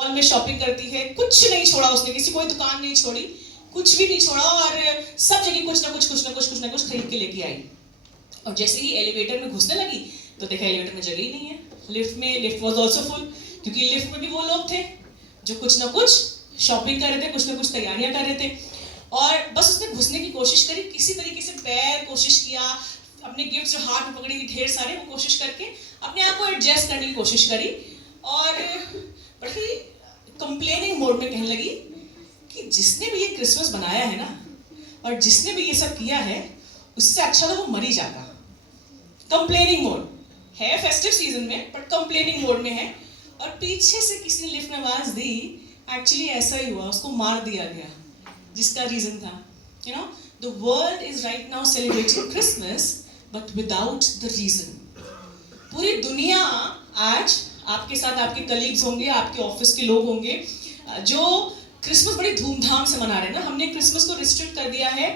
Mall में shopping करती है, कुछ नहीं छोड़ा उसने, किसी कोई दुकान नहीं छोड़ी, कुछ भी नहीं छोड़ा, और सब जगह कुछ ना कुछ खरीद के लेके आई। और जैसे ही एलिवेटर में घुसने लगी तो देखा एलिवेटर में जगह ही नहीं है। लिफ्ट वाज आल्सो फुल, क्योंकि लिफ्ट में भी वो लोग थे जो कुछ ना कुछ शॉपिंग कर रहे थे, कुछ ना कुछ तैयारियां कर रहे थे। और बस उसने घुसने की कोशिश करी, किसी तरीके से पैर कोशिश किया, अपने गिफ्ट जो हाथ में पकड़ी ढेर सारे, वो कोशिश करके अपने आप को एडजस्ट करने की कोशिश करी, और बड़ी कंप्लेनिंग मोड में कहने लगी कि जिसने भी ये क्रिसमस बनाया है ना, और जिसने भी ये सब किया है, उससे अच्छा तो वो मर ही जाता। कंप्लेनिंग मोड है फेस्टिव सीजन में, बट कंप्लेनिंग मोड में है। और पीछे से किसी ने लिफ्ट में आवाज दी, एक्चुअली ऐसा ही हुआ, उसको मार दिया गया, जिसका रीजन था, you know, the world is right now celebrating Christmas but without the reason. पूरी दुनिया आज आपके साथ, आपके कलीग्स होंगे, आपके ऑफिस के लोग होंगे जो क्रिसमस बड़ी धूमधाम से मना रहे हैं ना। हमने क्रिसमस को रिस्ट्रिक्ट कर दिया है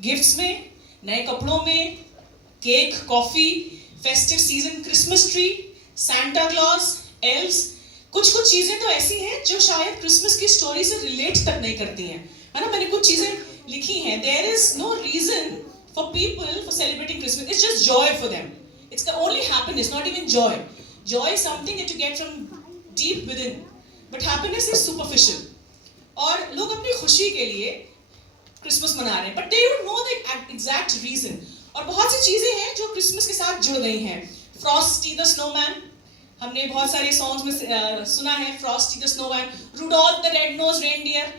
गिफ्ट्स में, नए कपड़ों में, cake, coffee, festive season, Christmas tree, Santa clause, elves. कुछ चीजें तो ऐसी हैं जो शायद क्रिसमस की स्टोरी से रिलेट तक नहीं करती हैं, है ना। मैंने कुछ चीजें लिखी हैं, there is no reason for people for celebrating Christmas, it's just joy for them, it's only happiness, not even joy. Joy is something that you get from deep within, but happiness is superficial. और लोग अपनी खुशी के लिए Christmas मना रहे हैं, but they don't know the exact reason. और बहुत सी चीजें हैं जो क्रिसमस के साथ जुड़ गई हैं। फ्रॉस्टी द स्नोमैन, हमने बहुत सारे सॉन्ग्स में सुना है, Frosty the snowman, Rudolph the red nose reindeer.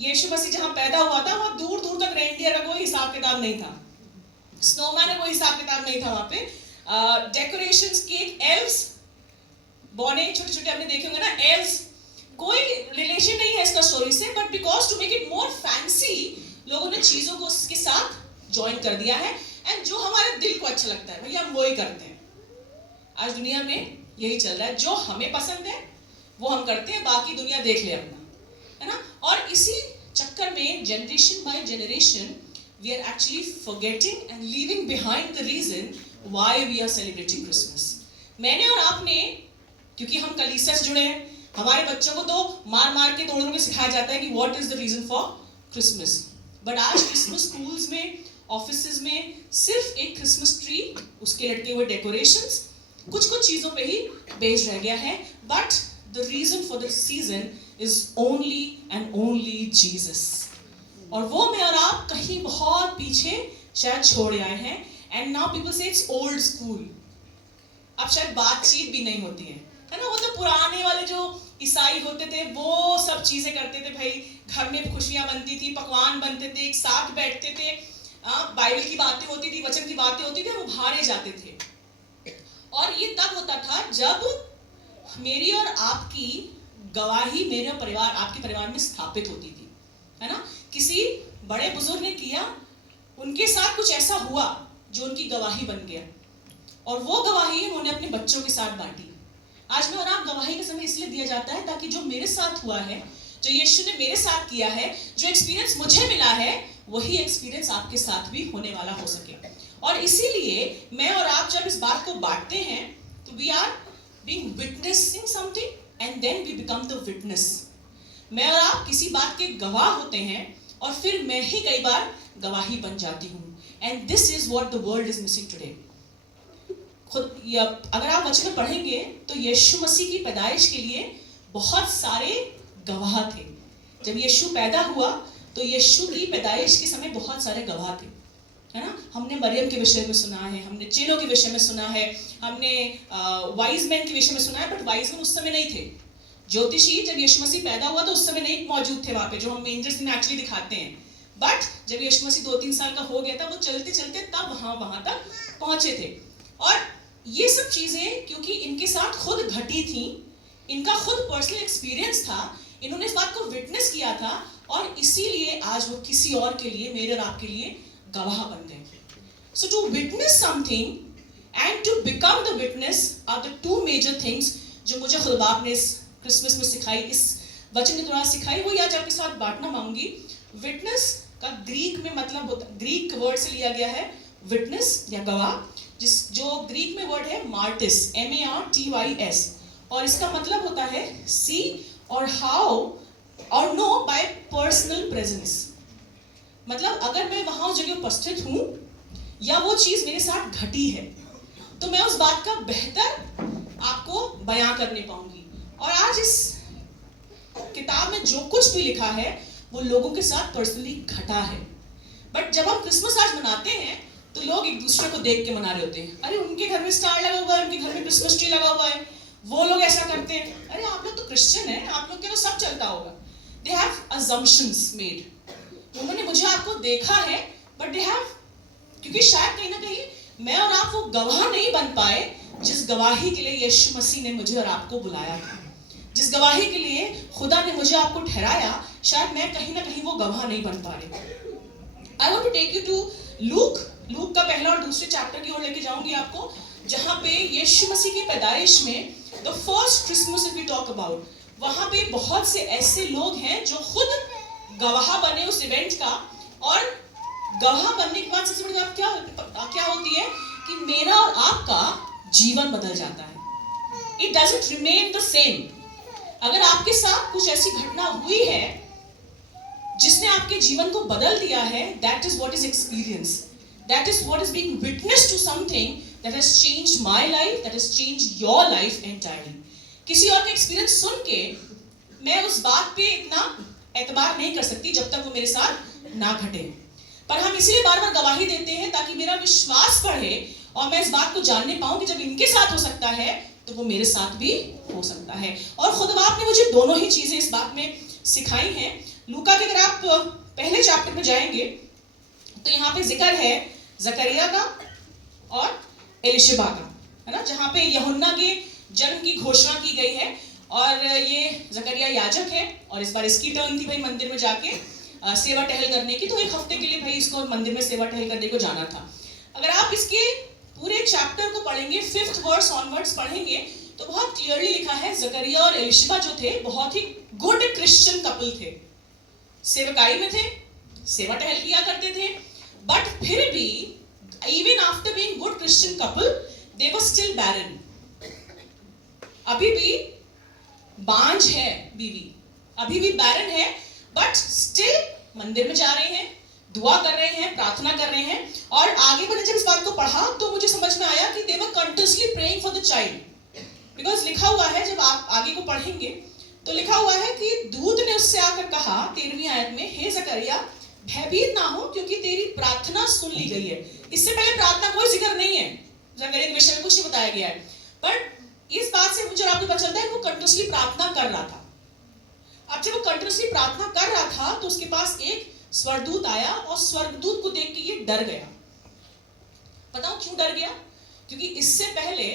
Yeshu Masih जहां पैदा हुआ था वहां दूर दूर तक रेनडियर का कोई हिसाब किताब नहीं था, स्नोमैन का कोई हिसाब किताब नहीं था वहां पे। डेकोरेशंस, केक, एल्व्स, बौने छोटे छोटे आपने देखे होंगे ना, एल्व्स, कोई रिलेशन नहीं है इसका स्टोरी से, but because to make it more fancy लोगों ने चीजों को उसके साथ ज्वाइन कर दिया है। एंड जो हमारे दिल को अच्छा लगता है भैया हम वो ही करते हैं। आज दुनिया में यही चल रहा है, जो हमें पसंद है वो हम करते हैं, बाकी दुनिया देख ले अपना, है ना। और इसी चक्कर में generation by generation we are actually forgetting and leaving behind the reason why we are celebrating Christmas. मैंने और आपने, क्योंकि हम कलीसिया से जुड़े हैं, हमारे बच्चों को तो मार मार के तोड़ने में सिखाया जाता है कि what is the reason for Christmas. But आज क्रिसमस स्कूल्स में, ऑफिसेज में सिर्फ एक क्रिसमस ट्री, उसके लटके हुए डेकोरेशंस, कुछ चीजों पे ही बेस्ड रह गया है। But the reason for the season is only and only Jesus. और वो मैं और आप कहीं बहुत पीछे शायद छोड़ आए हैं। एंड नाउ पीपल से इट्स ओल्ड स्कूल। अब शायद बातचीत भी नहीं होती है ना। वो तो पुराने वाले जो ईसाई होते थे वो सब चीजें करते थे भाई, घर में खुशियां बनती थी, पकवान बनते थे, एक साथ बैठते थे, बाइबल की बातें होती थी, वचन की बातें होती थी, वो उभारे जाते थे। और ये तब होता था जब मेरी और आपकी गवाही मेरे परिवार, आपके परिवार में स्थापित होती थी, है ना। किसी बड़े बुजुर्ग ने किया, उनके साथ कुछ ऐसा हुआ जो उनकी गवाही बन गया, और वो गवाही उन्होंने अपने बच्चों के साथ बांटी। आज मैं और आप गवाही का समय इसलिए दिया जाता है ताकि जो मेरे साथ हुआ है, जो यीशु ने मेरे साथ किया है, जो एक्सपीरियंस मुझे मिला है, वही एक्सपीरियंस आपके साथ भी होने वाला हो सके। और इसीलिए मैं और आप जब इस बात को बांटते हैं तो we are being witnessing something and then we become the witness. मैं और आप किसी बात के गवाह होते हैं और फिर मैं ही कई बार गवाही बन जाती हूँ। And this is what the world is missing today. खुद अगर आप वचन में पढ़ेंगे तो यीशु मसीह की पैदाइश के लिए बहुत सारे गवाह थे। जब यीशु पैदा हुआ तो यीशु की पैदाइश के समय बहुत सारे गवाह थे, है ना। हमने मरियम के विषय में सुना है, हमने चेलों के विषय में सुना है, हमने वाइज मैन के विषय में सुना है, बट वाइज मैन उस समय नहीं थे। ज्योतिषी जब यीशु मसीह पैदा हुआ तो उस समय नहीं मौजूद थे वहां पे, जो हम मेंजर सीन एक्चुअली दिखाते हैं। बट जब यीशु मसीह 2-3 साल का हो गया था, वो चलते चलते तब वहां तक पहुंचे थे। और ये सब चीजें क्योंकि इनके साथ खुद घटी थी, इनका खुद पर्सनल एक्सपीरियंस था, इन्होंने इस बात को विटनेस किया था, और इसीलिए आज वो किसी और के लिए, मेरे और आपके लिए गवाह बन गए। So to witness something and to become the witness are the two major things जो मुझे खुद बाप ने इस क्रिसमस में सिखाई, इस वचन के दौरान सिखाई, वो आज आपके साथ बांटना मांगूंगी। विटनेस का ग्रीक में मतलब होता, ग्रीक वर्ड से लिया गया है विटनेस या गवाह, जो ग्रीक में वर्ड है मार्टिस, MARTYS, और इसका मतलब होता है सी और हाउ और नो बाय पर्सनल प्रेजेंस। मतलब अगर मैं वहां उस जगह उपस्थित हूं या वो चीज मेरे साथ घटी है तो मैं उस बात का बेहतर आपको बयां करने पाऊंगी। और आज इस किताब में जो कुछ भी लिखा है वो लोगों के साथ पर्सनली घटा है। बट जब हम क्रिसमस आज मनाते हैं तो लोग एक दूसरे को देख के मना रहे होते हैं। अरे उनके घर में स्टार लगा हुआ है, उनके घर में क्रिसमस ट्री लगा हुआ है, वो लोग ऐसा करते हैं। अरे आप लोग तो क्रिश्चियन हैं, आप लोग के तो सब चलता होगा। They have assumptions made. उन्होंने मुझे आपको देखा है बट दे हैव, क्योंकि शायद कहीं ना कहीं मैं और आप वो गवाह नहीं बन पाए जिस गवाही के लिए यीशु मसीह ने मुझे और आपको बुलाया था, जिस गवाही के लिए खुदा ने मुझे आपको ठहराया, शायद मैं कहीं ना कहीं वो गवाह नहीं बन पा रही। I want to take you to Luke का पहला और दूसरे चैप्टर की ओर लेके जाऊंगी आपको, जहां पे यीशु मसीह की पैदाइश में the first Christmas if we talk about, वहां पे बहुत से ऐसे लोग हैं जो खुद गवाह बने उस इवेंट का। और गवाह बनने के बाद सबसे बड़ी बात क्या होती है कि मेरा और आपका जीवन बदल जाता है। It doesn't remain the same. अगर आपके साथ कुछ ऐसी घटना हुई है जिसने आपके जीवन को बदल दिया है, that is what is experience, that is what is being witness to something that has changed my life, that has changed your life entirely. किसी और का एक्सपीरियंस सुन के मैं उस बात पे इतना एतबार नहीं कर सकती जब तक वो मेरे साथ ना घटे। पर हम इसलिए बार बार गवाही देते हैं ताकि मेरा विश्वास बढ़े और मैं इस बात को जानने पाऊं कि जब इनके साथ हो सकता है तो वो मेरे साथ भी हो सकता है। और खुद बाप ने मुझे दोनों ही चीजें इस बात में सिखाई हैं। लूका के अगर आप पहले चैप्टर में जाएंगे तो यहाँ पे जिक्र है जकरिया का और एलिशबा का, है ना, जहाँ पे यूहन्ना के जन्म की घोषणा की गई है। और ये जकरिया याजक है और इस बार इसकी टर्न थी भाई मंदिर में जाके सेवा टहल करने की, तो एक हफ्ते के लिए भाई इसको मंदिर में सेवा टहल करने को जाना था। अगर आप इसके पूरे चैप्टर को पढ़ेंगे, 5th वर्स ऑनवर्ड्स पढ़ेंगे, तो बहुत क्लियरली लिखा है जकरिया और एलिशबा जो थे बहुत ही गुड क्रिश्चियन कपल थे, सेवकाई में थे, सेवा टहल किया करते थे, बट फिर भी even after being good Christian couple they were still barren. अभी भी बांझ है बीवी, अभी भी बैरन है, बट स्टिल मंदिर में जा रहे हैं, दुआ कर रहे हैं, प्रार्थना कर रहे हैं। और आगे मैंने जब इस बात को पढ़ा तो मुझे समझ में आया कि they were continuously praying for the child. Because लिखा हुआ है, जब आप आगे को पढ़ेंगे तो लिखा हुआ है कि दूत ने उससे आकर कहा 13वीं आयत में, हे जकरिया भयभीत ना हो क्योंकि तेरी प्रार्थना सुन ली गई है। इससे पहले प्रार्थना कोई जिक्र नहीं है, जकरिया के विषय में कुछ नहीं बताया गया है, पर इस बात से मुझे आपको पता चलता है कि वो कंटिन्यूअसली प्रार्थना कर रहा था। अब जब वो कंटिन्यूअसली प्रार्थना कर रहा था तो उसके पास एक स्वर्गदूत आया और स्वर्गदूत को देख के ये डर गया। बताओ क्यों डर गया? क्योंकि इससे पहले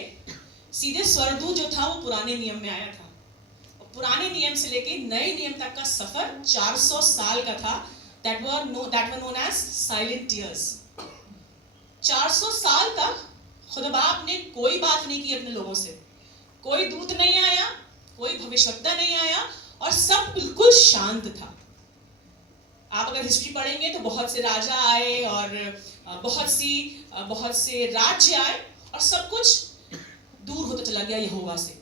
सीधे स्वर्गदूत जो था वो पुराने नियम में आया था, और पुराने नियम से लेके नए नियम तक का सफर 400 साल का था। that were known as silent years। 400 साल तक खुदा बाप ने कोई बात नहीं की अपने लोगों से, कोई दूत नहीं आया, कोई भविष्यवक्ता नहीं आया, और सब बिल्कुल शांत था। आप अगर हिस्ट्री पढ़ेंगे तो बहुत से राजा आए और बहुत से राज्य आए और सब कुछ दूर होता चला गया यहोवा से।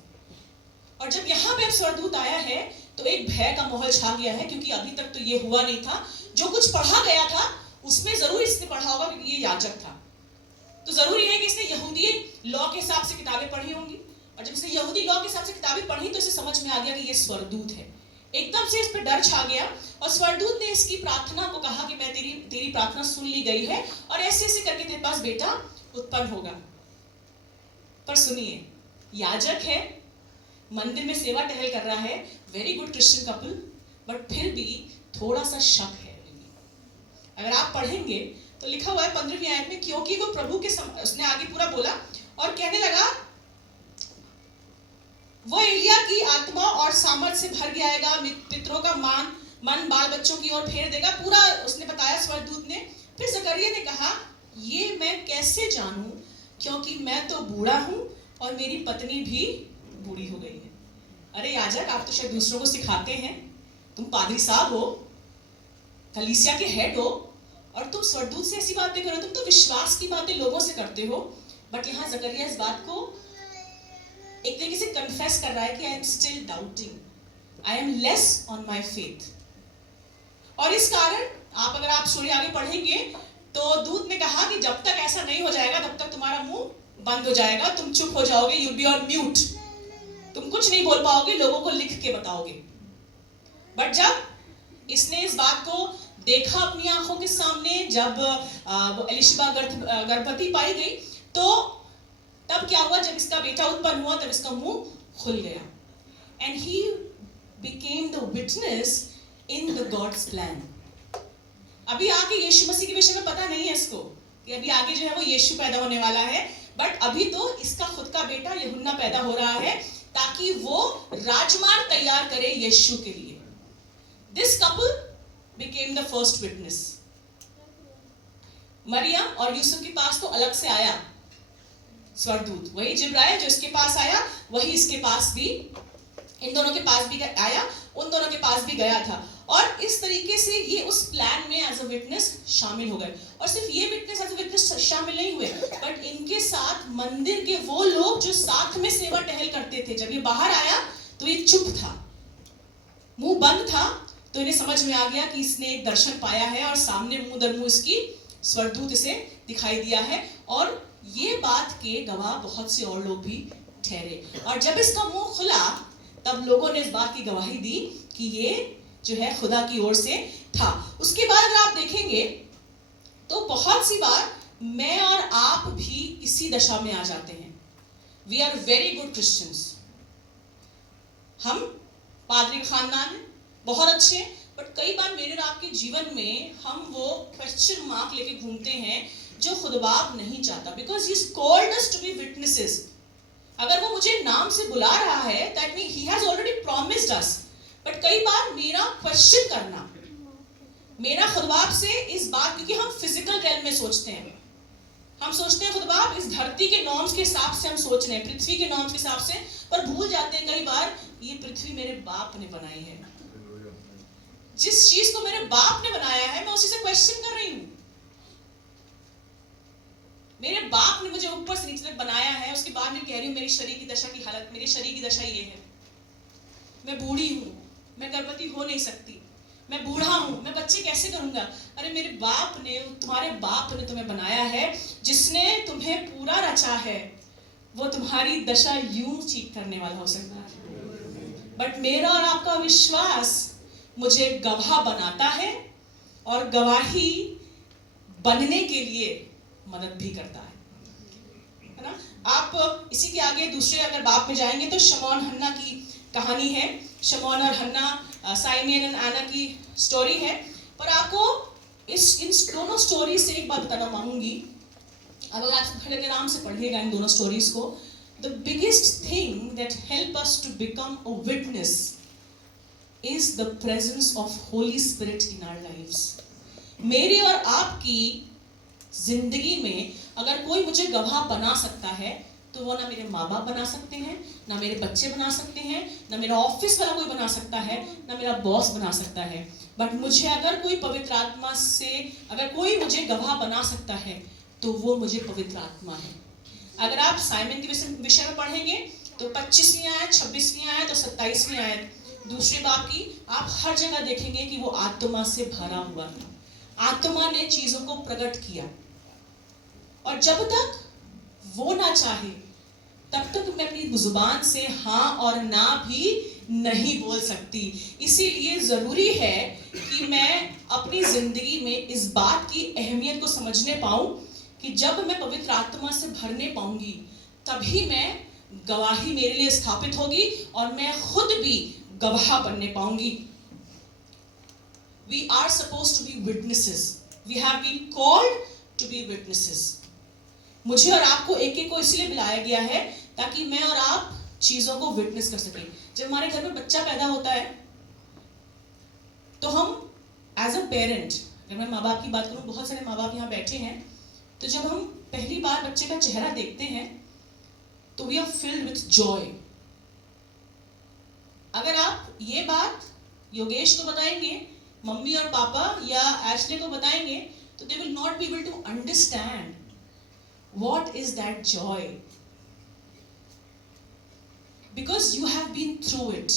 और जब यहाँ पे अब स्वर्गदूत आया है तो एक भय का माहौल छा गया है, क्योंकि अभी तक तो ये हुआ नहीं था। जो कुछ पढ़ा गया था उसमें जरूर इसने पढ़ा होगा क्योंकि ये याजक था, तो जरूरी है कि इसने यहूदी लॉ के हिसाब से किताबें पढ़ी होंगी। और जब इसने यहूदी लॉ के हिसाब से किताबें पढ़ी तो इसे समझ में आ गया कि ये स्वर्गदूत है। एकदम से इस पर डर छा गया और स्वर्गदूत ने इसकी प्रार्थना को कहा कि मैं तेरी प्रार्थना सुन ली गई है और ऐसे ऐसे करके तेरे पास बेटा उत्पन्न होगा। पर सुनिए, याजक है, मंदिर में सेवा टहल कर रहा है, very good Christian couple, but फिर भी थोड़ा सा शक है। अगर आप पढ़ेंगे तो लिखा हुआ है 15वीं आयत में, क्योंकि वो प्रभु के उसने आगे पूरा बोला और कहने लगा वो एलिया की आत्मा और सामर्थ से भर जाएगा, पितरों का मन बाल बच्चों की ओर फेर देगा, पूरा उसने बताया स्वर्गदूत ने। फिर जकरिया ने कहा ये मैं कैसे जानूं क्योंकि मैं तो बूढ़ा हूं और मेरी पत्नी भी बूढ़ी हो गई है। अरे याजक, आप तो शायद दूसरों को सिखाते हैं, तुम पादरी साहब हो, कलीसिया के हेड हो, और तुम स्वर्गदूत से ऐसी बातें करो, तुम तो विश्वास की बातें लोगों से करते हो। बट यहाँ जकरिया इस बात को एक तरीके से कन्फेस कर रहा है कि I am still doubting, I am less on my faith. और इस कारण अगर आप स्टोरी आगे पढ़ेंगे तो दूत ने कहा कि जब तक ऐसा नहीं हो जाएगा तब तक तुम्हारा मुंह बंद हो जाएगा, तुम चुप हो जाओगे, you'll be on mute, तुम कुछ नहीं बोल पाओगे, लोगों को लिख के बताओगे। बट जब इसने इस बात को देखा अपनी आंखों के सामने, जब वो एलिशबा गर्भवती पाई गई, तो तब क्या हुआ, जब इसका बेटा उत्पन्न हुआ तब इसका मुंह खुल गया। And he became the witness in the God's plan. अभी आगे यीशु मसीह के विषय में पता नहीं है इसको कि अभी आगे जो है वो यीशु पैदा होने वाला है, बट अभी तो इसका खुद का बेटा यूहन्ना पैदा हो रहा है ताकि वो राजमार्ग तैयार करे यीशु के लिए। This couple became the first witness. Maryam और यूसुफ के पास तो अलग से आया स्वर्गदूत, वही जिब्राइल जो इसके पास आया वही इसके पास भी, इन दोनों के पास भी आया, उन दोनों के पास भी गया था। और इस तरीके से ये उस प्लान में एज अ विटनेस शामिल हो गए। और सिर्फ ये विटनेस एज अ विटनेस शामिल नहीं हुए, बट इनके साथ मंदिर के वो लोग जो साथ में सेवा टहल करते थे। जब ये बाहर आया तो ये चुप था, मुंह बंद था, तो इन्हें समझ में आ गया कि इसने एक दर्शन पाया है और सामने मुंह दर मुंह इसकी स्वर्गदूत इसे दिखाई दिया है। और ये बात के गवाह बहुत से और लोग भी ठहरे। और जब इसका मुंह खुला तब लोगों ने इस बात की गवाही दी कि ये जो है खुदा की ओर से था। उसके बाद अगर आप देखेंगे तो बहुत सी बार मैं और आप भी इसी दशा में आ जाते हैं। We are very good Christians, हम पादरी का खानदान है, बहुत अच्छे, बट कई बार मेरे और आपके जीवन में हम वो क्वेश्चन मार्क लेके घूमते हैं जो खुदाबाब नहीं चाहता, because he is called us to be witnesses. अगर वो मुझे नाम से बुला रहा है, that mean he has already promised us. But कई बार मेरा क्वेश्चन करना, मेरा खुदाबाब से इस बात, क्योंकि हम फिजिकल रेल में सोचते हैं, हम सोचते हैं खुदाबाब इस धरती के नॉर्म्स के हिसाब से हम सोच रहे हैं, पृथ्वी के नॉर्म्स के हिसाब से, पर भूल जाते हैं कई बार ये पृथ्वी मेरे बाप ने बनाई है। जिस चीज को मेरे बाप ने बनाया है मैं उसी से क्वेश्चन कर रही हूं। मेरे बाप ने मुझे ऊपर से नीचे तक बनाया है, उसके बाद मैं कह रही हूँ मेरी शरीर की दशा की हालत, मेरे शरीर की दशा ये है, मैं बूढ़ी हूँ, मैं गर्भवती हो नहीं सकती, मैं बूढ़ा हूँ, मैं बच्चे कैसे करूंगा। अरे मेरे बाप ने, तुम्हारे बाप ने तुम्हें बनाया है, जिसने तुम्हें पूरा रचा है, वो तुम्हारी दशा यूं ठीक करने वाला हो सकता है। बट मेरा और आपका विश्वास मुझे गवाह बनाता है और गवाही बनने के लिए मदद भी करता है ना। आप इसी के आगे दूसरे अगर बाप में जाएंगे तो शमौन हन्ना की कहानी है, शमौन और हन्ना, साइमन एंड आना की स्टोरी है। पर आपको इन दोनों स्टोरी से एक बात बताना मांगूंगी, अगर आप खड़े के आराम से पढ़िएगा इन दोनों स्टोरीज को। The biggest thing that help us to become a witness is the presence of Holy Spirit in our lives. मेरी और आपकी जिंदगी में अगर कोई मुझे गवाह बना सकता है तो वो ना मेरे माँ बाप बना सकते हैं, ना मेरे बच्चे बना सकते हैं, ना मेरा ऑफिस वाला कोई बना सकता है, ना मेरा बॉस बना सकता है। बट मुझे अगर कोई पवित्र आत्मा से, अगर कोई मुझे गवाह बना सकता है तो वो मुझे पवित्र आत्मा है। अगर आप साइमन के विषय में पढ़ेंगे तो 25वीं आयत, 26वीं आयत और 27वीं आयत दूसरे बाप की, आप हर जगह देखेंगे कि वो आत्मा से भरा हुआ था। आत्मा ने चीजों को प्रकट किया, और जब तक वो ना चाहे तब तक मैं अपनी जुबान से हाँ और ना भी नहीं बोल सकती। इसीलिए जरूरी है कि मैं अपनी जिंदगी में इस बात की अहमियत को समझने पाऊं कि जब मैं पवित्र आत्मा से भरने पाऊंगी तभी मैं गवाही मेरे लिए स्थापित होगी और मैं खुद भी गवाह बनने पाऊंगी। We are supposed to be witnesses. We have been called to be witnesses. मुझे और आपको एक एक को इसलिए बुलाया गया है ताकि मैं और आप चीजों को विटनेस कर सकें। जब हमारे घर में बच्चा पैदा होता है तो हम एज अ पेरेंट, अगर मैं माँ बाप की बात करूं, बहुत सारे माँ बाप यहाँ बैठे हैं, तो जब हम पहली बार बच्चे का चेहरा देखते हैं तो we are filled with joy. अगर आप ये बात योगेश को बताएंगे, मम्मी और पापा या एशले को बताएंगे, तो they will not be able to understand what is that joy, because you have been through it.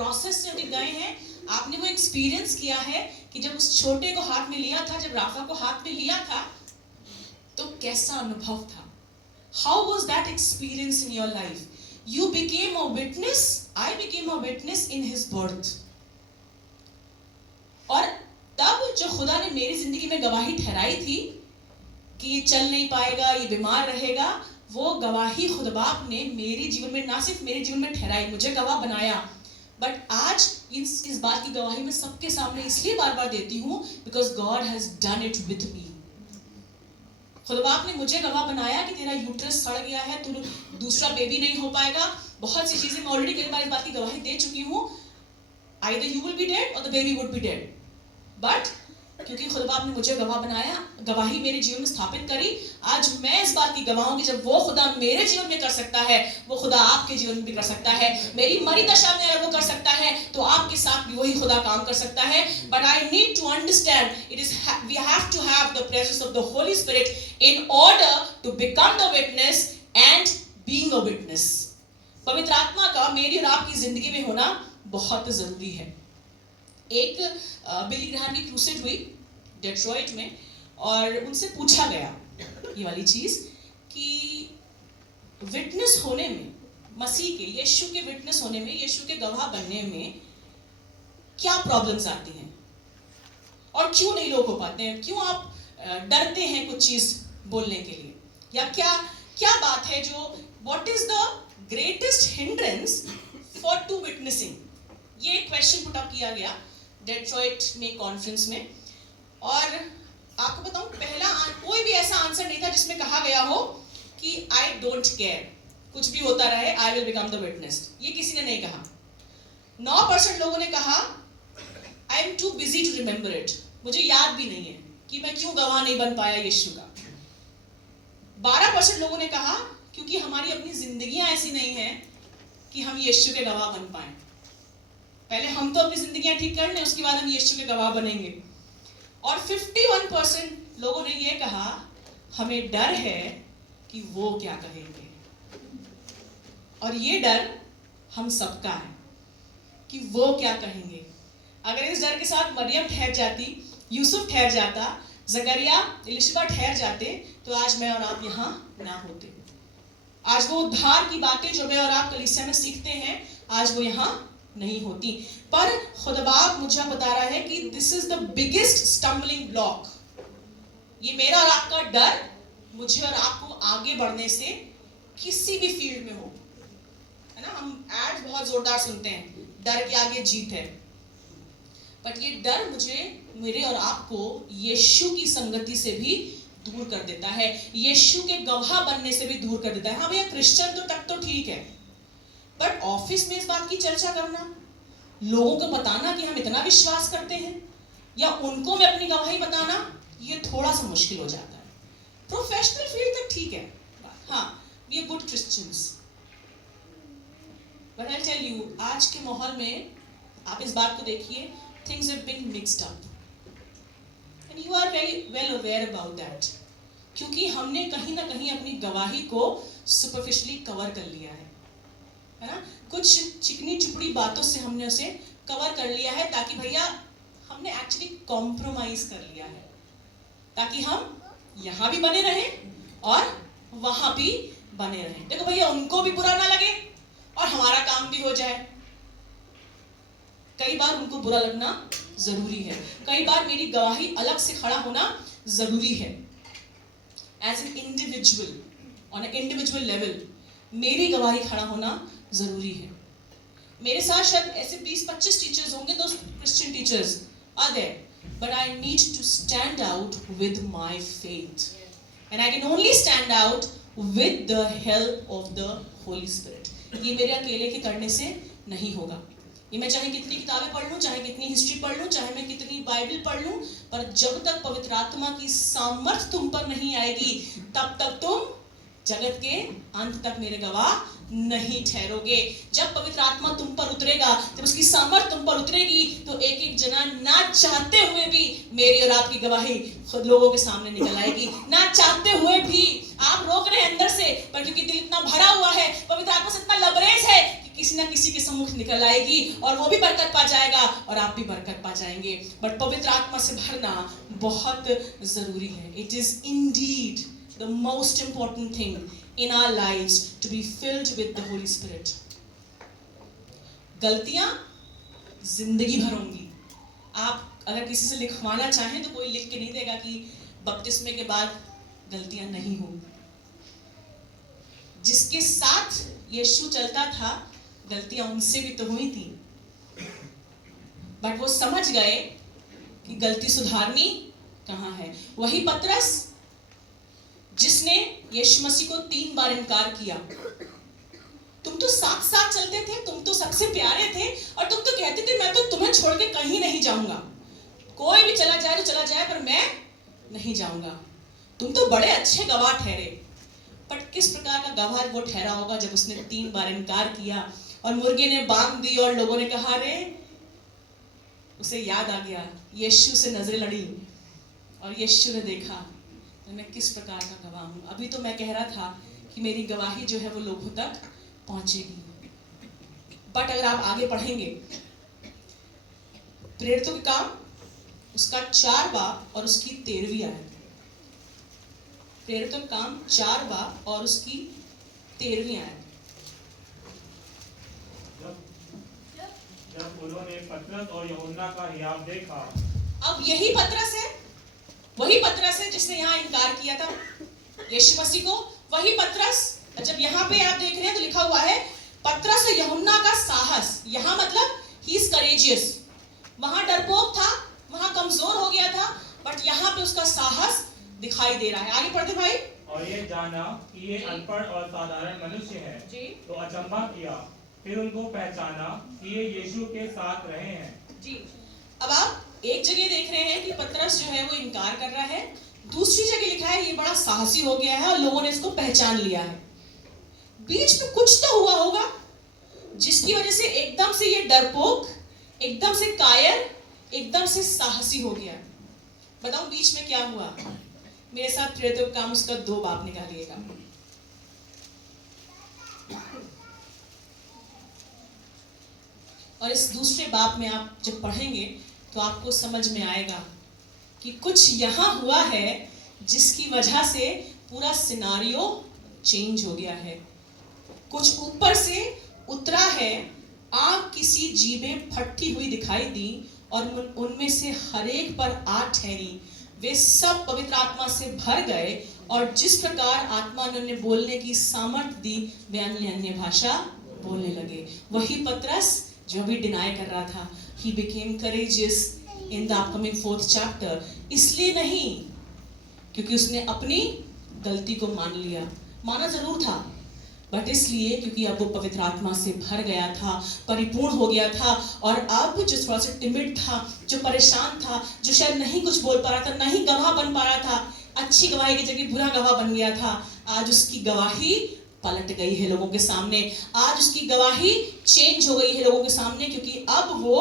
Process से अभी गए हैं, आपने वो एक्सपीरियंस किया है कि जब उस छोटे को हाथ में लिया था, जब राफा को हाथ में लिया था, तो कैसा अनुभव था? How was that experience in your life? You became a witness, I became a witness in his birth. और तब जो खुदा ने मेरी जिंदगी में गवाही ठहराई थी कि ये चल नहीं पाएगा, ये बीमार रहेगा, वो गवाही खुदा बाप ने मेरे जीवन में, ना सिर्फ मेरे जीवन में ठहराई, मुझे गवाह बनाया। बट आज इस बात की गवाही मैं सबके सामने इसलिए बार बार देती हूँ because God has done it with me. खुदा बाप ने मुझे गवाह बनाया कि तेरा यूट्रस सड़ गया है, तू दूसरा बेबी नहीं हो पाएगा। बहुत सी चीजें मैं ऑलरेडी कई बार इस बात की गवाही दे चुकी हूँ। Either you will be dead or the baby would be dead. But क्योंकि खुदा बाप ने मुझे गवाह बनाया, गवाही मेरे जीवन में स्थापित करी, आज मैं इस बात की गवाह हूं कि जब वो खुदा मेरे जीवन में कर सकता है, वो खुदा आपके जीवन में भी कर सकता है। मेरी मरी दशा में अगर वो कर सकता है तो आपके साथ भी वही खुदा काम कर सकता है। But I need to understand it is we have to have the presence of the Holy Spirit in order to become the witness and being a witness. पवित्र आत्मा का मेरी और आपकी जिंदगी में होना बहुत जरूरी है। एक बिली ग्राहम की क्रूसेड हुई डेट्रॉइट में, और उनसे पूछा गया ये वाली चीज कि विटनेस होने में, मसीह के, यीशु के विटनेस होने में, यीशु के गवाह बनने में क्या प्रॉब्लम्स आती हैं और क्यों नहीं लोग हो पाते हैं? क्यों आप डरते हैं कुछ चीज बोलने के लिए? या क्या क्या बात है जो, what is the greatest hindrance for to witnessing? ये क्वेश्चन पुट अप किया गया डेट्रॉइट में कॉन्फ्रेंस में। और आपको बताऊं, पहला कोई भी ऐसा आंसर नहीं था जिसमें कहा गया हो कि आई डोंट केयर, कुछ भी होता रहे, I will become the witness. ये किसी ने नहीं कहा। 9% लोगों ने कहा I am too busy to remember it, मुझे याद भी नहीं है कि मैं क्यों गवाह नहीं बन पाया यीशु का। 12% लोगों ने कहा क्योंकि हमारी अपनी जिंदगियां ऐसी नहीं है कि हम यीशु के गवाह बन पाए। पहले हम तो अपनी जिंदगियां ठीक कर लें, उसके बाद हम यीशु के गवाह बनेंगे। और 51% लोगों ने यह कहा हमें डर है कि वो क्या कहेंगे। और ये डर हम सबका है कि वो क्या कहेंगे। अगर इस डर के साथ मरियम ठहर जाती, यूसुफ ठहर जाता, जकरिया, इलिशबा ठहर जाते, तो आज मैं और आप यहाँ ना होते। आज वो उद्धार की बातें जो मैं और आप कलीसिया में सीखते हैं, आज वो यहाँ नहीं होती। पर खुदा बाप मुझे बता रहा है कि this is the biggest stumbling block. ये मेरा और आपका डर मुझे और आपको आगे बढ़ने से, किसी भी फील्ड में हो, है ना, हम एड बहुत जोरदार सुनते हैं, डर के आगे जीत है। बट ये डर मुझे, मेरे और आपको यीशु की संगति से भी दूर कर देता है, यीशु के गवाह बनने से भी दूर कर देता है। हाँ भैया, क्रिश्चियन तो तक तो ठीक है, बट ऑफिस में इस बात की चर्चा करना, लोगों को बताना कि हम इतना विश्वास करते हैं, या उनको में अपनी गवाही बताना, ये थोड़ा सा मुश्किल हो जाता है। प्रोफेशनल फील्ड तक ठीक है, हाँ, we are good Christians. But I tell you, आज के माहौल में आप इस बात को देखिए, things have been mixed up and you are very well aware about that. क्योंकि हमने कहीं ना कहीं अपनी गवाही को सुपरफिशियली कवर कर लिया है ना, कुछ चिकनी चुपड़ी बातों से हमने उसे कवर कर लिया है, ताकि भैया हमने एक्चुअली कॉम्प्रोमाइज कर लिया है, ताकि हम यहाँ भी बने रहें और वहां भी बने रहें। देखो भैया, उनको भी बुरा ना लगे और हमारा काम भी हो जाए। कई बार उनको बुरा लगना जरूरी है, कई बार मेरी गवाही अलग से खड़ा होना जरूरी है। As an individual, on an individual level, मेरी गवाही खड़ा होना जरूरी है। मेरे साथ शायद ऐसे 20-25 टीचर्स होंगे, दोस्त Christian teachers are there, but I need to stand out with my faith, and I can only stand out with the help of the Holy Spirit. ये मेरे अकेले के करने से नहीं होगा। ये मैं चाहे कितनी किताबें पढ़ लूँ, चाहे कितनी हिस्ट्री पढ़ लूँ, चाहे मैं कितनी बाइबल पढ़ लूँ, पर जब तक पवित्र आत्मा की सामर्थ तुम पर नहीं आएगी, तब तक तुम जगत के अंत तक मेरे गवाह नहीं ठहरोगे। जब पवित्र आत्मा तुम पर उतरेगा, जब उसकी सामर्थ तुम पर उतरेगी, तो एक एक जना ना चाहते हुए भी मेरी और आपकी गवाही खुद लोगों के सामने निकल आएगी। ना चाहते हुए भी आप रोक रहे हैं अंदर से, पर क्योंकि दिल इतना भरा हुआ है, पवित्र आत्मा से इतना लबरेज है कि किसी ना किसी के सम्मुख निकल आएगी और वो भी बरकत पा जाएगा और आप भी बरकत पा जाएंगे। बट पवित्र आत्मा से भरना बहुत जरूरी है। It is indeed the most important thing in our lives to be filled with the Holy Spirit. गलतियां जिंदगी भर होंगी। आप अगर किसी से लिखवाना चाहें तो कोई लिख के नहीं देगा कि बपतिस्मे के बाद गलतियां नहीं होंगी। जिसके साथ यीशु चलता था गलतियां उनसे भी तो हुई थी, बट वो समझ गए कि गलती सुधारनी कहां है। वही पतरस जिसने यीशु मसीह को 3 बार इनकार किया। तुम तो साथ साथ चलते थे, तुम तो सबसे प्यारे थे और तुम तो कहते थे मैं तो तुम्हें छोड़ के कहीं नहीं जाऊंगा, कोई भी चला जाए तो चला जाए पर मैं नहीं जाऊंगा। तुम तो बड़े अच्छे गवाह ठहरे। बट किस प्रकार का गवाह वो ठहरा होगा जब उसने 3 बार इनकार किया और मुर्गे ने बांग दी और लोगों ने कहा रे, उसे याद आ गया यीशु से नजरें लड़ी और यीशु ने देखा तो मैं किस प्रकार का गवाह हूं। अभी तो मैं कह रहा था कि मेरी गवाही जो है वो लोगों तक पहुंचेगी। बट अगर आप आगे पढ़ेंगे प्रेरितों के काम उसका 4 बाब और उसकी 13वीं आयत। प्रेरितों के काम 4 बाब और उसकी 13वीं आयत। जब उन्होंने पतरस और यूहन्ना का हियाव देखा। अब यही पतरस है, वही पतरस है जिसने यहाँ इनकार किया था यीशु मसीह को। वही पतरस, जब यहाँ पे आप देख रहे हैं तो लिखा हुआ है पतरस और यूहन्ना का साहस। यहाँ मतलब ही इज करेजियस। वहां डरपोक था, वहां कमजोर हो गया था, बट यहाँ पे उसका साहस दिखाई दे रहा है। आगे पढ़ते भाई। और ये जाना कि ये अनपढ़ और साधारण मनुष्य है जी। तो अचंभा किया। फिर उनको पहचाना कि ये यीशु के साथ रहे हैं। जी। अब आप एक जगह देख रहे हैं कि पतरस जो है वो इनकार कर रहा है, दूसरी जगह लिखा है ये बड़ा साहसी हो गया है और लोगों ने इसको पहचान लिया है। बीच में कुछ तो हुआ होगा जिसकी वजह से एकदम से ये डरपोक, एकदम से कायर, एकदम से साहसी हो गया। बताओ बीच में क्या हुआ। मेरे साथ प्रेरितों के काम उसका 2 बाब निकालिएगा। और इस दूसरे बाब में आप जब पढ़ेंगे तो आपको समझ में आएगा कि कुछ यहां हुआ है जिसकी वजह से पूरा सिनारियो चेंज हो गया है। कुछ ऊपर से उतरा है, आग किसी जीभें फटती हुई दिखाई दी और उनमें से हर एक पर आ ठहरी। वे सब पवित्र आत्मा से भर गए और जिस प्रकार आत्मा ने उन्हें बोलने की सामर्थ्य दी वे अन्य अन्य भाषा बोलने लगे। वही पतरस जो भी डिनाई कर रहा था, he became courageous in the upcoming 4th chapter। इसलिए नहीं क्योंकि उसने अपनी गलती को मान लिया, माना जरूर था, बट इसलिए क्योंकि अब वो पवित्र आत्मा से भर गया था, परिपूर्ण हो गया था। और अब जो थोड़ा सा टिमिड था, जो परेशान था, जो शायद नहीं कुछ बोल पा रहा था, नहीं गवाह बन पा रहा था, अच्छी गवाही की जगह बुरा गवाह बन गया था, आज उसकी गवाही पलट गई है लोगों के सामने। आज उसकी गवाही चेंज हो गई है लोगों के सामने, क्योंकि अब वो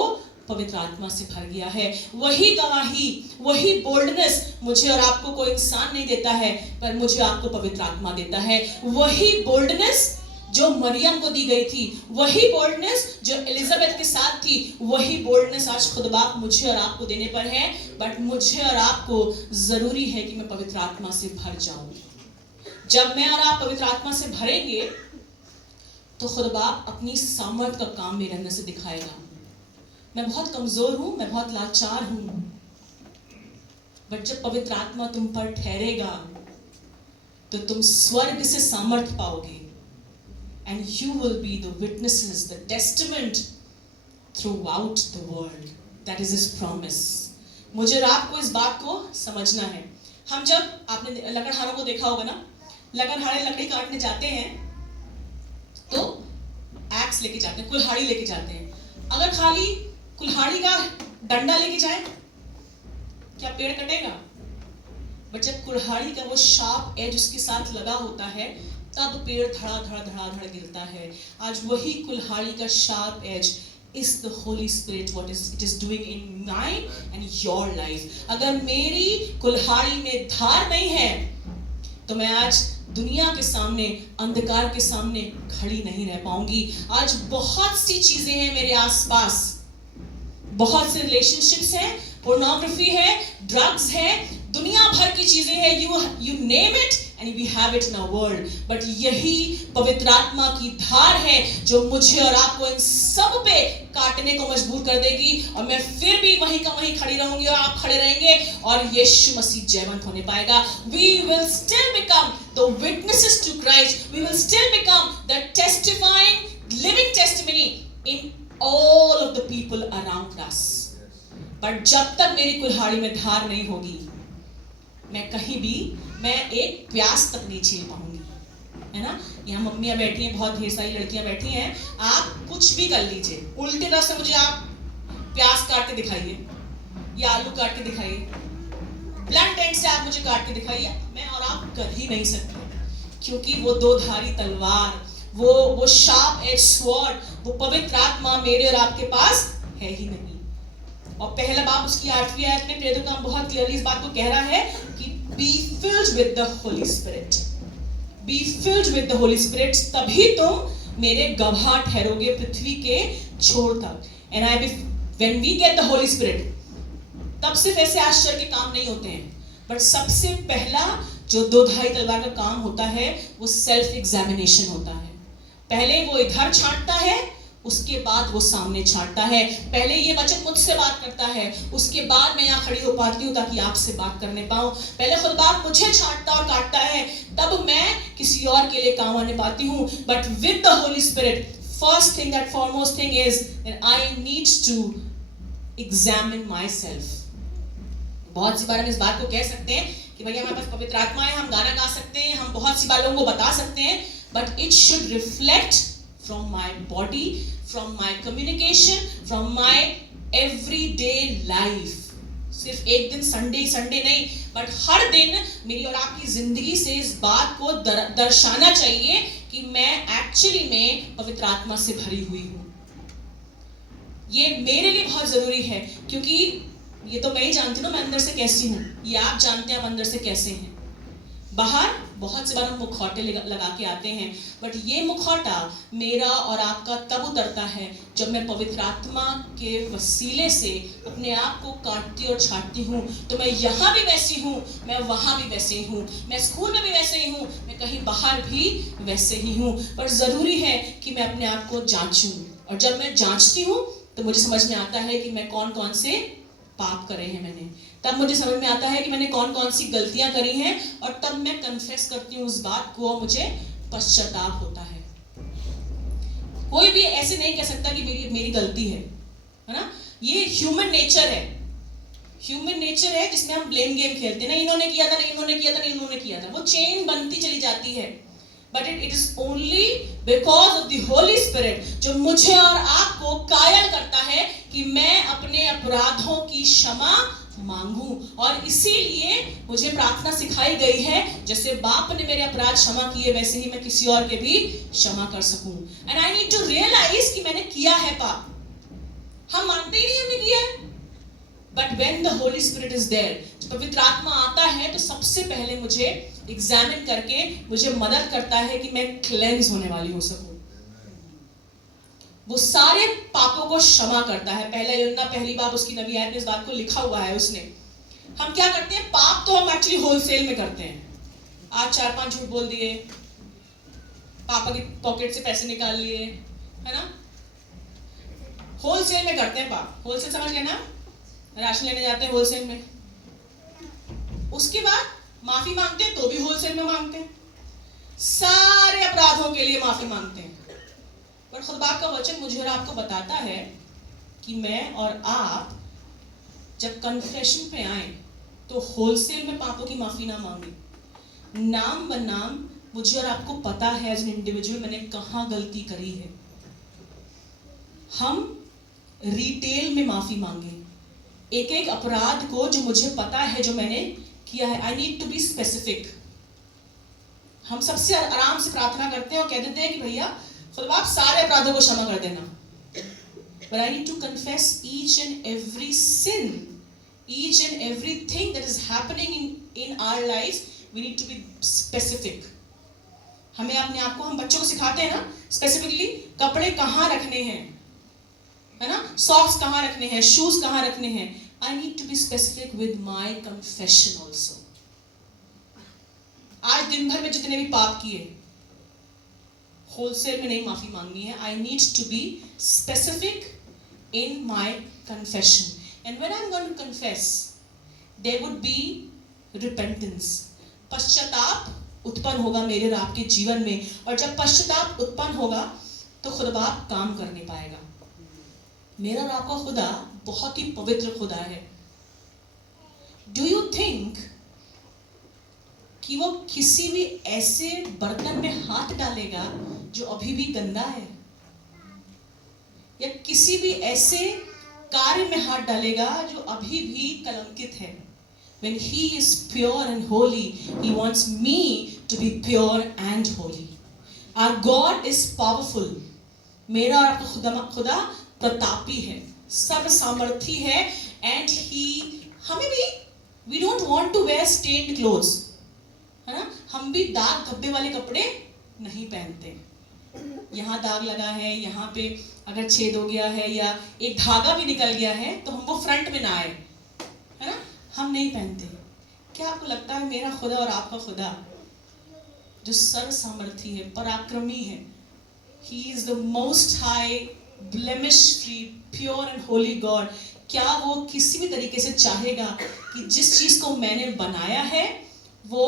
पवित्र आत्मा से भर गया है। वही गवाही, वही बोल्डनेस मुझे और आपको कोई इंसान नहीं देता है, पर मुझे आपको पवित्र आत्मा देता है। वही बोल्डनेस जो मरियम को दी गई थी, वही बोल्डनेस जो एलिजाबेथ के साथ थी, वही बोल्डनेस आज खुद बाप मुझे और आपको देने पर है। बट मुझे और आपको जरूरी है कि मैं पवित्र आत्मा से भर जाऊं। जब मैं और आप पवित्र आत्मा से भरेंगे तो खुद बाप अपनी सामर्थ का काम मेरे अंदर से दिखाएगा। मैं बहुत कमजोर हूं, मैं बहुत लाचार हूं, बट जब पवित्र आत्मा तुम पर ठहरेगा तो तुम स्वर्ग से सामर्थ पाओगे। And you will be the witnesses, the testament throughout the world. That is his promise. मुझे और आपको इस बात को समझना है। हम जब, आपने लकड़हारों को देखा होगा ना, लकड़हारे लकड़ी काटने जाते हैं तो एक्स लेके जाते हैं, कुल्हाड़ी लेके जाते हैं। अगर खाली कुल्हाड़ी का डंडा लेके जाए क्या पेड़ कटेगा? बट जब कुल्हाड़ी का वो शार्प एज उसके साथ लगा होता है तब पेड़ धड़ा धड़ा धड़ा धड़ा गिरता है। आज वही कुल्हाड़ी का sharp edge is the Holy Spirit, what it is doing in my and your life। अगर मेरी कुल्हाड़ी में धार नहीं है तो मैं आज दुनिया के सामने, अंधकार के सामने खड़ी नहीं रह पाऊंगी। आज बहुत सी चीजें हैं मेरे आसपास, बहुत से रिलेशनशिप्स हैं, पोर्नोग्राफी है, ड्रग्स है, दुनिया भर की चीजें हैं, you name it and we have it in our world. But यही पवित्र आत्मा की धार है जो मुझे और आपको इन सब पे काटने को मजबूर कर देगी, और मैं फिर भी वहीं का वहीं खड़ी रहूंगी और आप खड़े रहेंगे और यीशु मसीह जयवंत होने पाएगा। We will still become the witnesses to Christ. We will still become the testifying, living testimony in all of the people around us. But जब तक मेरी कुल्हाड़ी में धार नहीं होगी, मैं कहीं भी, मैं एक प्यास तक नहीं झेल पाऊंगी, है ना। यहाँ मम्मियाँ बैठी हैं, बहुत ढेर सारी लड़कियां बैठी हैं, आप कुछ भी कर लीजिए, उल्टे रास्ते मुझे आप प्याज काट के दिखाइए या आलू काट के दिखाइए, ब्लंट एंड से आप मुझे काट के दिखाइए, मैं और आप कर ही नहीं सकते, क्योंकि वो दो धारी तलवार, वो शार्प एज स्वॉर्ड, वो पवित्र आत्मा मेरे और आपके पास है ही नहीं। और पहला बाब उसकी 8वीं आयत में प्रेरितों का बहुत क्लियरली इस बात को कह रहा है कि be filled with the Holy Spirit, be filled with the Holy Spirit, तभी तुम मेरे गवाह ठहरोगे पृथ्वी के छोर तक। And I when we get the Holy Spirit, तब सिर्फ ऐसे आश्चर्य के काम नहीं होते हैं, बट सबसे पहला जो दो धारी तलवार का काम होता है वो सेल्फ एग्जामिनेशन होता है। पहले वो इधर छांटता है, उसके बाद वो सामने छांटता है। पहले ये वचन मुझसे बात करता है, उसके बाद मैं यहाँ खड़ी हो पाती हूँ ताकि आपसे बात करने पाऊँ। पहले खुद बात मुझे छांटता और काटता है, तब मैं किसी और के लिए काम आने पाती हूँ। But with the Holy Spirit, first thing, that foremost thing is that I needs to examine myself. बहुत सी बार हम इस बात को कह सकते हैं कि भैया हमारे पास पवित्र आत्मा है, हम गाना गा सकते हैं, हम बहुत सी बार लोगों को बता सकते हैं, but it should reflect from my body, from my communication, from my everyday life. सिर्फ एक दिन संडे नहीं, बट हर दिन मेरी और आपकी जिंदगी से इस बात को दर्शाना चाहिए कि मैं एक्चुअली में पवित्र आत्मा से भरी हुई हूँ। ये मेरे लिए बहुत जरूरी है, क्योंकि ये तो मैं ही जानती हूँ मैं अंदर से कैसी हूँ, ये आप जानते हैं हम अंदर से कैसे हैं। बाहर बहुत से बार हम मुखौटे लगा के आते हैं, बट ये मुखौटा मेरा और आपका तब उतरता है जब मैं पवित्र आत्मा के वसीले से अपने आप को काटती और छाटती हूँ। तो मैं यहाँ भी वैसी हूँ, मैं वहाँ भी वैसे ही हूँ, मैं स्कूल में भी वैसे ही हूँ, मैं कहीं बाहर भी वैसे ही हूँ। पर ज़रूरी है कि मैं अपने आप को जांचूं, और जब मैं जांचती हूँ तो मुझे समझ में आता है कि मैं कौन कौन से पाप करे हैं मैंने, तब मुझे समझ में आता है कि मैंने कौन कौन सी गलतियां करी हैं, और तब मैं कन्फेस करती हूँ उस बात को और मुझे पश्चाताप होता है। कोई भी ऐसे नहीं कह सकता कि मेरी गलती है ना। ये ह्यूमन नेचर है, ह्यूमन नेचर है जिसमें हम ब्लेम गेम खेलते हैं ना, इन्होंने किया था, नहीं इन्होंने किया था, नहीं इन्होंने किया था, वो चेन बनती चली जाती है। But it is only because of the Holy spirit जो मुझे और आपको कायल करता है कि मैं अपने अपराधों की क्षमा मांगूं। और इसीलिए मुझे प्रार्थना सिखाई गई है, जैसे बाप ने मेरे अपराध क्षमा किए वैसे ही मैं किसी और के भी क्षमा कर सकूं। And I need to realize कि मैंने किया है पाप। हम मानते ही नहीं हमने किया है, but when the Holy Spirit is there, जब पवित्र आत्मा आता है तो सबसे पहले मुझे एग्जामिन करके मुझे मदद करता है कि मैं क्लेंस होने वाली हो सकूं। वो सारे पापों को क्षमा करता है। पहला यूहन्ना पहली बाब उसकी 9वीं आयत में इस बात को लिखा हुआ है उसने। हम क्या करते हैं, पाप तो हम एक्चुअली होलसेल में करते हैं। आज 4-5 झूठ बोल दिए, पापा की पॉकेट से पैसे निकाल लिए, है ना, होलसेल में करते हैं पाप। होलसेल समझ गए ना, राशन लेने जाते हैं होलसेल में, उसके बाद माफी मांगते हैं तो भी होलसेल में मांगते हैं, सारे अपराधों के लिए माफी मांगते हैं। पर खुदा का वचन मुझे और आपको बताता है कि मैं और आप जब कन्फेशन पे आए तो होलसेल में पापों की माफी ना मांगे, नाम बनाम मुझे और आपको पता है एज एन इंडिविजुअल मैंने कहाँ गलती करी है, हम रिटेल में माफी मांगे एक एक अपराध को जो मुझे पता है जो मैंने किया है। I need to be specific. हम सबसे आराम से प्रार्थना करते हैं और कह देते हैं कि भैया खुदा आप सारे अपराधों को क्षमा कर देना, but I need to confess each and every sin, each and everything that is happening in our lives we need to be specific. हमें अपने आप को, हम बच्चों को सिखाते हैं ना स्पेसिफिकली कपड़े कहाँ रखने हैं, है ना, सॉक्स कहाँ रखने हैं, शूज कहाँ रखने हैं। I need to be specific with my confession also. आज दिन भर में जितने भी पाप किए, होलसेल में नहीं माफी मांगनी है। I need to be specific in my confession. And when I am going to confess, there would be repentance. पश्चाताप उत्पन्न होगा मेरे और आपके जीवन में, और जब पश्चाताप उत्पन्न होगा तो खुदा काम कर नहीं पाएगा। मेरा और आपका खुदा बहुत ही पवित्र खुदा है। डू यू थिंक कि वो किसी भी ऐसे बर्तन में हाथ डालेगा जो अभी भी गंदा है, या किसी भी ऐसे कार्य में हाथ डालेगा जो अभी भी कलंकित है? When he is pure and holy, he wants me to be pure and holy. Our God is powerful. मेरा और आपका खुदा प्रतापी है, सर्व सामर्थी है, and he, हमें भी, we don't want to wear stained clothes, है ना, हम भी दाग धब्बे वाले कपड़े नहीं पहनते। यहाँ दाग लगा है, यहाँ पे अगर छेद हो गया है या एक धागा भी निकल गया है तो हम वो फ्रंट में ना आए, है ना, हम नहीं पहनते। क्या आपको लगता है मेरा खुदा और आपका खुदा जो सर्व सामर्थी है, पराक्रमी है, he is the most high, blemish free, pure and holy God, क्या वो किसी भी तरीके से चाहेगा कि जिस चीज को मैंने बनाया है वो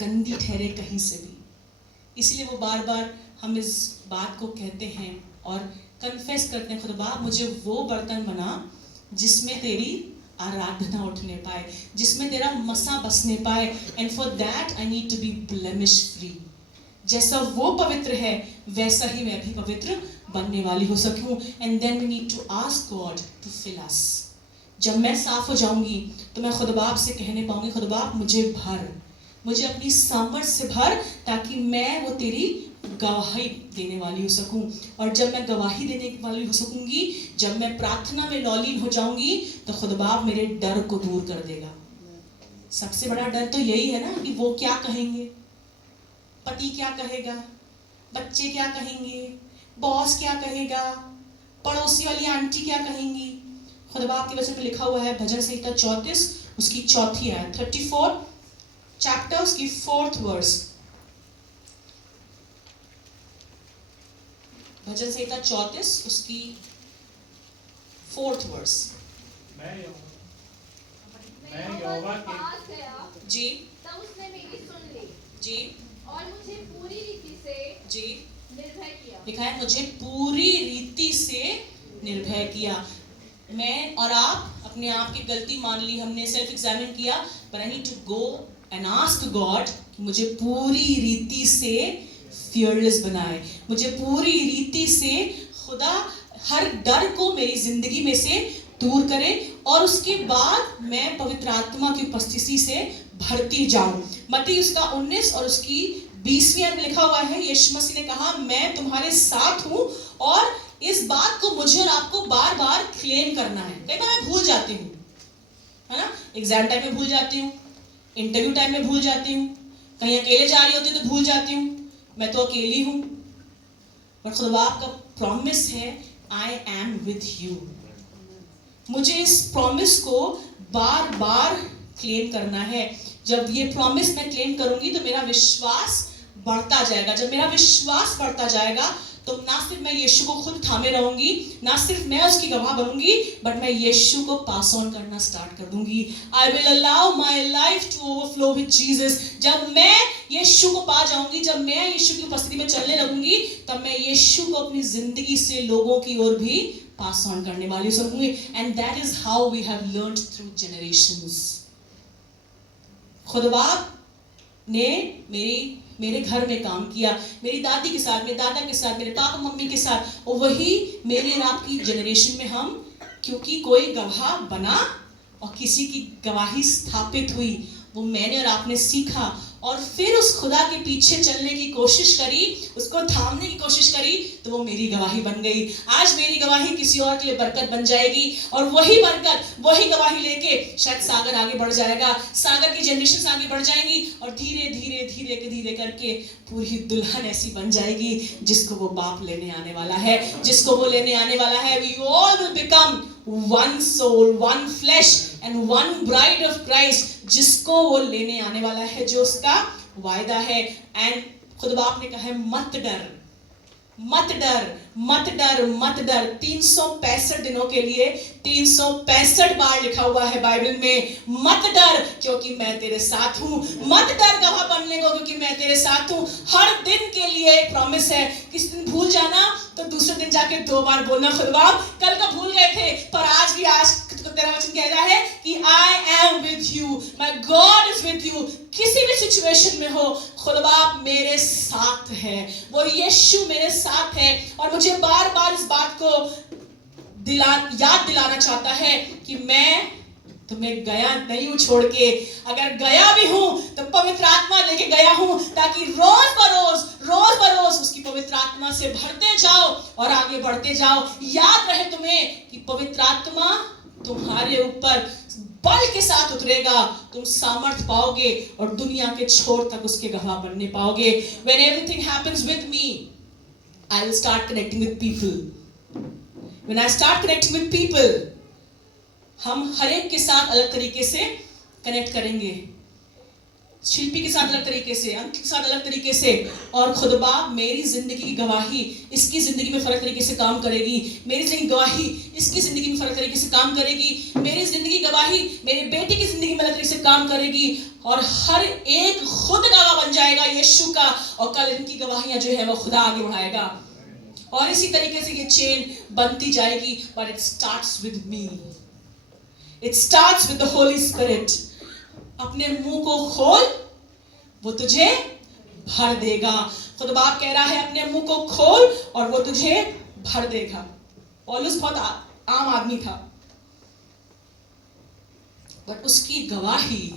गंदी ठहरे कहीं से भी? इसलिए वो बार बार हम इस बात को कहते हैं और कन्फेस करते हैं, खुदा मुझे वो बर्तन बना जिसमें तेरी आराधना उठने पाए, जिसमें तेरा मसा बसने पाए। And for that I need to be blemish free. जैसा वो पवित्र है वैसा ही मैं भी पवित्र बनने वाली हो सकूं। And then we need to ask God to fill us. जब मैं साफ हो जाऊंगी तो मैं खुदा बाप से कहने पाऊंगी, खुदा बाप मुझे भर, मुझे अपनी सामर्थ से भर, ताकि मैं वो तेरी गवाही देने वाली हो सकूं। और जब मैं गवाही देने वाली हो सकूंगी, जब मैं प्रार्थना में लौलीन हो जाऊंगी, तो खुदा बाप मेरे डर को दूर कर देगा। सबसे बड़ा डर तो यही है ना कि वो क्या कहेंगे, पति क्या कहेगा, बच्चे क्या कहेंगे, बॉस क्या कहेगा, पड़ोसी वाली आंटी क्या कहेंगी। खुदा बाप के वचन में लिखा हुआ है भजन संहिता 34 उसकी 4 आयत, 34 चैप्टर उसकी 4th वर्स। भजन संहिता 34 उसकी 4th वर्स। मैं यहोवा के पास गया जी तब उसने मेरी सुन ली जी और मुझे पूरी रीति से जी निर्भय किया। लिखा है मुझे पूरी रीति से निर्भय किया। मैं और आप अपने आप की गलती मान ली, हमने सेल्फ एग्जामिन किया, but I need to go and ask God कि मुझे पूरी रीति से fearless बनाए, मुझे पूरी रीति से खुदा हर डर को मेरी जिंदगी में से दूर करे, और उसके बाद मैं पवित्र आत्मा की उपस्थिति से भरती जाऊं। मत्ती उसका 19 और उसकी 20वीं आयत में लिखा हुआ है, यीशु मसीह ने कहा मैं तुम्हारे साथ हूं, और इस बात को मुझे और आपको बार बार क्लेम करना है। कई बार मैं भूल जाती हूँ, है ना, एग्जाम टाइम में भूल जाती हूँ, इंटरव्यू टाइम में भूल जाती हूँ, कहीं अकेले जा रही होती हूँ तो भूल जाती हूँ मैं तो अकेली हूँ। पर खुदा का प्रॉमिस है आई एम विद यू। मुझे इस प्रॉमिस को बार बार क्लेम करना है। जब ये प्रॉमिस मैं क्लेम करूंगी तो मेरा विश्वास बढ़ता जाएगा। जब मेरा विश्वास बढ़ता जाएगा तो ना सिर्फ मैं यीशु को खुद थामे रहूंगी, ना सिर्फ मैं उसकी गवाह बनूंगी, बट मैं यीशु को पास ऑन करना स्टार्ट कर दूंगी। I will allow my life to overflow with Jesus. जब मैं यीशु को पा जाऊंगी, जब मैं यीशु की उपस्थिति में चलने लगूंगी, तब मैं यीशु को अपनी जिंदगी से लोगों की ओर भी पास ऑन करने वाली सकूंगी। And that is how we have learned through generations. खुदा ने मेरे घर में काम किया, मेरी दादी के साथ, मेरे दादा के साथ, मेरे पापा मम्मी के साथ, और वही मेरे और आपकी जनरेशन में हम, क्योंकि कोई गवाह बना और किसी की गवाही स्थापित हुई, वो मैंने और आपने सीखा और फिर उस खुदा के पीछे चलने की कोशिश करी, उसको थामने की कोशिश करी, तो वो मेरी गवाही बन गई। आज मेरी गवाही किसी और के लिए बरकत बन जाएगी और वही बरकत, वही गवाही लेके शायद सागर आगे बढ़ जाएगा, सागर की जनरेशन आगे बढ़ जाएंगी और धीरे धीरे धीरे धीरे करके पूरी दुल्हन ऐसी बन जाएगी जिसको वो बाप लेने आने वाला है, जिसको वो लेने आने वाला है। We all will become one soul, one flesh and one bride of Christ, जिसको वो लेने आने वाला है, जो उसका वायदा है। एंड खुद बाप ने कहा है मत डर, मत डर, मत डर, मत डर। 365 दिनों के लिए 365 बार लिखा हुआ है बाइबल में, मत डर क्योंकि मैं तेरे साथ हूं। मत डर गवाह बनने को क्योंकि मैं तेरे साथ हूं। हर दिन के लिए एक प्रॉमिस है। किसी दिन भूल जाना तो दूसरे दिन जाके 2 बार बोलना, खुद बाप कल का भूल गए थे पर आज भी, आज तेरा वचन कह रहा है कि I am with you, my God is with you. किसी भी सिचुएशन में हो, खुद बाप मेरे साथ है, वो यीशु मेरे साथ है। और मुझे बार बार इस बात को याद दिलाना चाहता है कि मैं तुम्हें गया नहीं हूं छोड़ के। अगर गया भी हूं तो पवित्र आत्मा लेके गया हूं, ताकि रोज बरोज उसकी पवित्र आत्मा से भरते जाओ और आगे बढ़ते जाओ। याद रहे तुम्हें कि पवित्र आत्मा तुम्हारे ऊपर बल के साथ उतरेगा, तुम सामर्थ पाओगे और दुनिया के छोर तक उसके गवाह बनने पाओगे। When everything happens with me, I will start connecting with people. When I start connecting with people, हम हर एक के साथ अलग तरीके से कनेक्ट करेंगे। शिल्पी के साथ अलग तरीके से, अंकित के साथ अलग तरीके से, और खुदबा मेरी जिंदगी की गवाही इसकी जिंदगी में फर्क तरीके से काम करेगी, मेरी जिंदगी गवाही इसकी जिंदगी में फर्क तरीके से काम करेगी, मेरी जिंदगी गवाही मेरे बेटे की जिंदगी में अलग तरीके से काम करेगी, और हर एक खुद गवाह बन जाएगा यीशु का, और कल इनकी गवाहियां जो है वो खुदा आगे बढ़ाएगा। और इसी तरीके से ये चेन बनती जाएगी। But it starts with me, it starts with the Holy spirit. अपने मुंह को खोल, वो तुझे भर देगा। खुद बाप कह रहा है अपने मुंह को खोल और वो तुझे भर देगा। पौलुस बहुत आम आदमी था, बट उसकी गवाही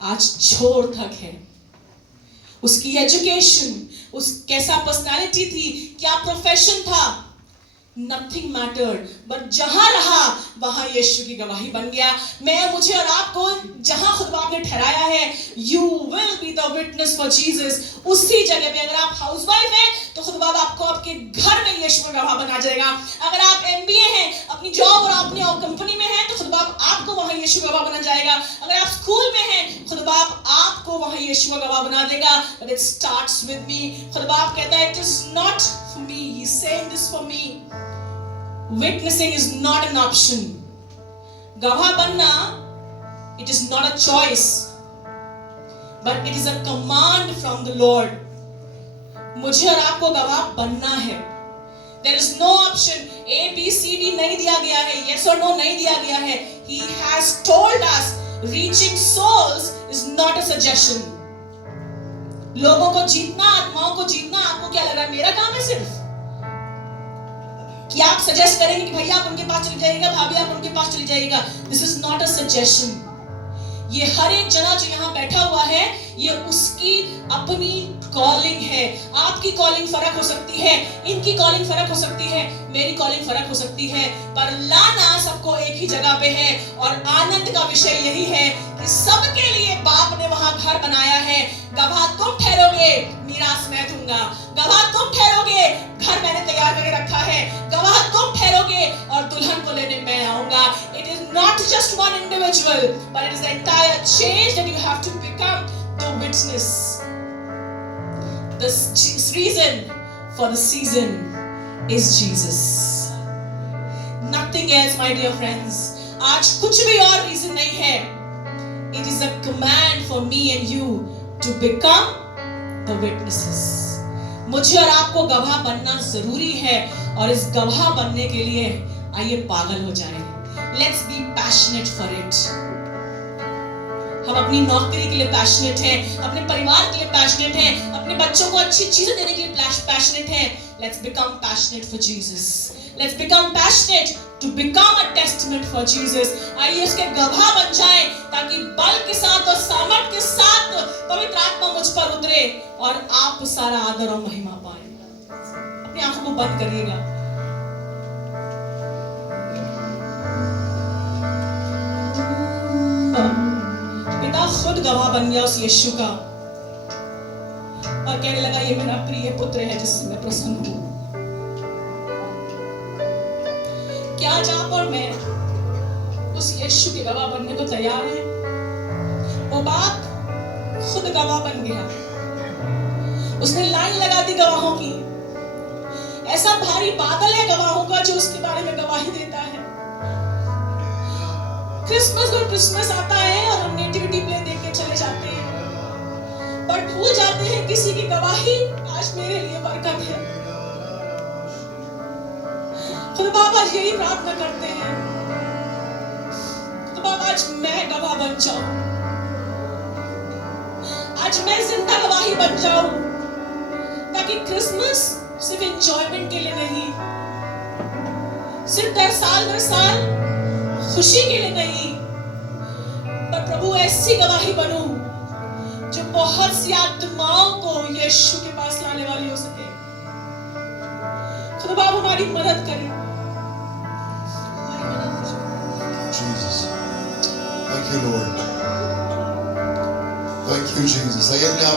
आज छोर तक है। उसकी एजुकेशन, उस कैसा पर्सनालिटी थी, क्या प्रोफेशन था, नथिंग मैटर्ड, बट जहां रहा वहां यीशु की गवाही बन गया। मुझे और आपको जहां खुद बाप ने ठहराया है, you will be the witness for Jesus, उसी जगह पे। अगर आप हाउसवाइफ हैं तो खुद बाप आपको आपके घर में यीशु का गवाह बना जाएगा। अगर आप एमबीए हैं, अपनी जॉब और अपनी कंपनी में हैं, तो खुद बाप आपको वहां यीशु का गवाह बना जाएगा। अगर आप स्कूल में हैं, खुद बाप आपको वहां यीशु का गवाह बना देगा। But it starts with me. खुद बाप कहता है it is not for me, he is saying this for me. Witnessing is not an option. गवाह बनना, it is not a choice, but it is a command from the Lord. मुझे और आपको गवाह बनना है। There is no option. A, B, C, D नहीं दिया गया है, yes or no नहीं दिया गया है। He has told us reaching souls is not a suggestion. लोगों को जीतना, आत्माओं को जीतना, आपको क्या लग रहा है मेरा काम है सिर्फ? कि आप सजेस्ट करेंगे कि भैया आप उनके पास चले जाइएगा, भाभी आप उनके पास चले जाइएगा। This is not a suggestion. ये हर एक जना जो यहाँ बैठा हुआ है, ये उसकी अपनी कॉलिंग है। आपकी कॉलिंग फर्क हो सकती है, इनकी कॉलिंग फर्क हो सकती है, मेरी कॉलिंग फर्क हो सकती है, पर लाना सबको एक ही जगह पे है। और आनंद का विषय यही है कि सबके लिए बाप ने वहां घर बनाया है। गवाह तुम ठहरोगे, मीरास मैं दूंगा। गवाह तुम ठहरोगे, घर मैंने तैयार करके रखा है। गवाह तुम ठहरोगे और दुल्हन को लेने मैं आऊंगा। It is not just one individual, but it is the entire change that you have to become the witness. The reason for the season is Jesus. Nothing else, my dear friends. आज कुछ भी और reason नहीं है. It is a command for me and you to become the witnesses. मुझे और आपको गवाह बनना जरूरी है, और इस गवाह बनने के लिए आइए पागल हो जाएं। Let's be passionate for it. हम अपनी नौकरी के लिए पैशनेट हैं, अपने परिवार के लिए पैशनेट हैं, अपने बच्चों को अच्छी चीजें देने के लिए पैशनेट हैं। Let's become passionate for Jesus. Let's become passionate to become a testament for Jesus. आइए उसके गवाह बन जाएं ताकि बल के साथ और सामर्थ के साथ पवित्र आत्मा मुझ पर उतरे और आप सारा आदर और महिमा पाएं। अपनी आंखों को बंद करिएगा। पिता खुद गवाह बन गया उस यीशु का और कहने लगा ये मेरा प्रिय पुत्र है जिससे मैं प्रसन्न हूं। क्या आज आप और मैं उस यीशु के गवाह बनने को तैयार हैं? वो बाप खुद गवाह बन गया, उसने लाइन लगा दी गवाहों की। ऐसा भारी बादल है गवाहों का जो उसके बारे में गवाही देता है। क्रिसमस आता है और हम नेटिविटी प्ले देख के चले जाते हैं, पर भूल जाते हैं किसी की गवाही आज मेरे लिए बरकत है। खुदा बाप आज यही प्रार्थना करते हैं, खुदा बाप आज मैं गवाह बन जाऊं, आज मैं जिंदा गवाही बन जाऊं, ताकि क्रिसमस सिर्फ एंजॉयमेंट के लिए नहीं, सिर्फ दर साल खुशी के लिए नहीं, पर प्रभु ऐसी गवाही बनूं जो बहुत सी आत्माओं को यीशु के पास लाने वाली हो सके। खुदा बाप हमारी मदद करें। Jesus. Thank you, Lord. Thank you, Jesus. I am now